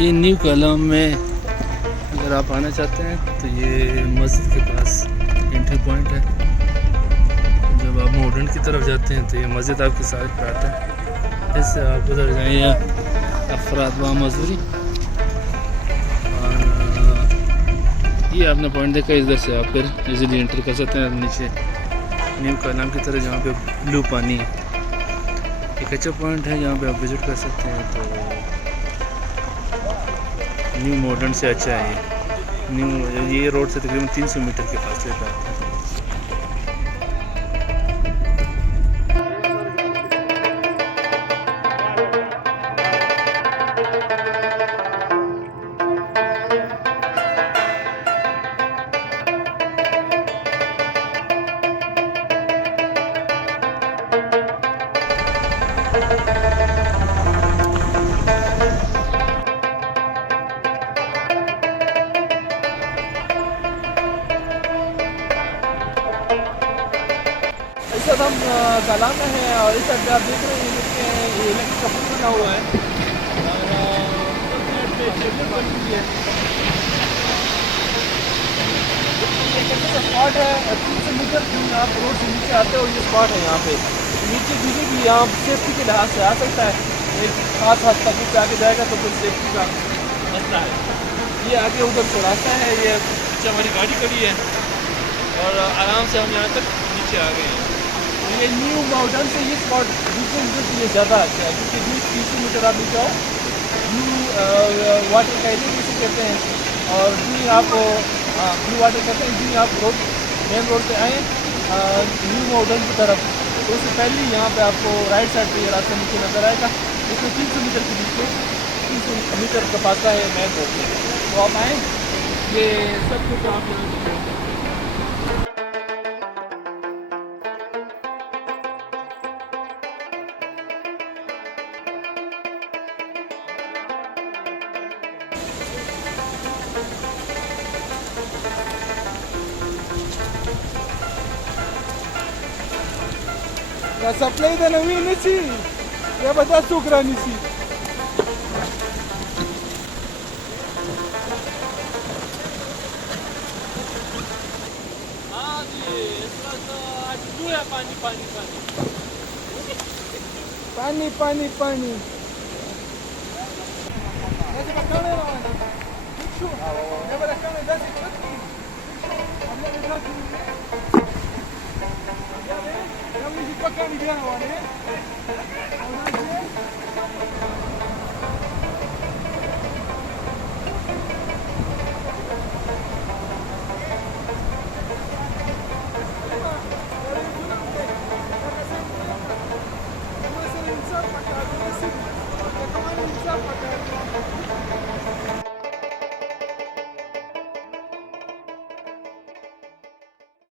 ये न्यू कलम में अगर आप आना चाहते हैं तो ये मस्जिद के पास एंट्री पॉइंट है। जब आप मॉडर्न की तरफ जाते हैं तो ये मस्जिद आपके साथ पे आता है। इससे आप उधर जाइए अफराद व मजूरी, और ये आपने पॉइंट देखा, इधर से आप फिर इजीली एंटर कर सकते हैं नीचे न्यू कलम की तरह, जहाँ पे ब्लू पानी है। एक अच्छा पॉइंट है जहाँ पे आप विज़िट कर सकते हैं। तो न्यू मॉडर्न से अच्छा है ये रोड से तकरीबन 300 मीटर के फासले पर आता है। इस वक्त हम कलाम में हैं और इस वक्त आप देख रहे हैं कि ये इलेक्ट्रिक कपल बना हुआ है और ये स्पॉट है 300 मीटर आप रोड से नीचे आते हो, ये स्पॉट है। यहाँ पे नीचे किसी भी यहाँ सेफ्टी के लिहाज से आ सकता है, एक खास हद तक नीचे आगे जाएगा तो फिर सेफ्टी का मसला है। ये आगे उधर से रास्ता है, ये हमारी गाड़ी खड़ी है और आराम से हम यहाँ तक नीचे आ गए हैं। ये न्यू मॉडर्न से ये स्पॉट दूसरे के लिए ज़्यादा अच्छा है क्योंकि 20-30 मीटर आप नीचे आओ, न्यू वाटर कैलिंग इसे कहते हैं। और जी आप न्यू वाटर कहते हैं, जी आप रोड मेन रोड पे आएँ न्यू मॉडर्न की तरफ, तो उससे पहले यहाँ पे आपको राइट साइड पे ये रास्ता नीचे नज़र आएगा। इसमें 300 मीटर के बीच में 300 मीटर का फासला है मेन रोड पे। तो आप आएँ, ये सब कुछ आप यहाँ supply da nawini si ya bata sukrani si pani ऐसे पकाने वाला है शो ये बड़ा खाने दस छत्ती हमने देखा कि ये मुझे पक्का नहीं दिया हुआ है